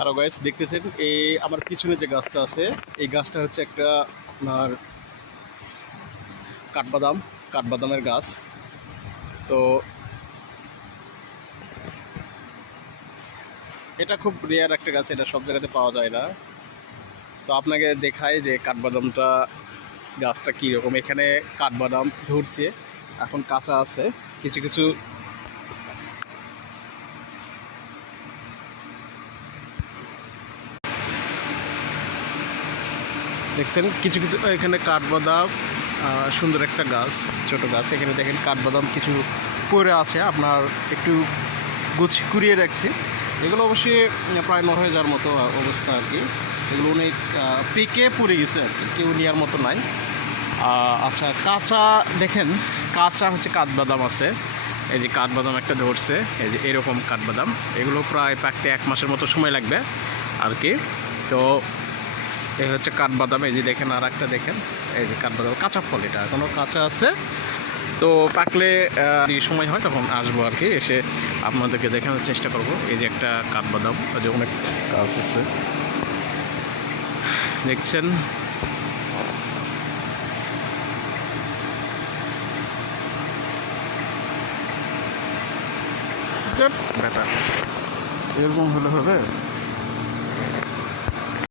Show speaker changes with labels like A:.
A: আরও গাইস দেখতেছেন, এই আমার পিছনে যে গাছটা আছে, এই গাছটা হচ্ছে একটা আপনার কাঠবাদাম, কাঠবাদামের গাছ। তো এটা খুব রেয়ার একটা গাছ, এটা সব জায়গাতে পাওয়া যায় না। তো আপনাকে দেখায় যে কাঠবাদামটা, গাছটা কীরকম। এখানে কাঠবাদাম ধরছে, এখন কাঁচা আছে। কিছু কিছু দেখতেন, কিছু কিছু, এখানে কাঠবাদাম সুন্দর একটা গাছ, ছোট গাছ। এখানে দেখেন কাঠবাদাম কিছু পড়ে আছে, আপনার একটু গুছ কুড়িয়ে রাখছি। এগুলো অবশ্যই প্রায় ন হয়ে যাওয়ার মতো অবস্থা আর কি। এগুলো অনেক পেকে পড়ে গেছে আর কি, কেউ নেওয়ার মতো নাই। আচ্ছা কাঁচা, দেখেন, কাঁচা হচ্ছে কাঠবাদাম আছে। এই যে কাঠবাদাম একটা ধরছে, এই যে এরকম কাঠবাদাম। এগুলো প্রায় পাকতে এক মাসের মতো সময় লাগবে আর কি। তো এই হচ্ছে কাঠবাদাম, এই যে দেখেন আর একটা দেখেন। এই যে কাঠবাদাম, কাঁচা ফল এটা এখনও কাঁচা আছে। তো পাকলে সময় হয় তখন আসব আর কি, এসে আপনাদেরকে দেখানোর চেষ্টা করব। এই যে একটা কাঠবাদাম যে অনেক গাছ আছে। দেখছেন? এরকম হলে হবে?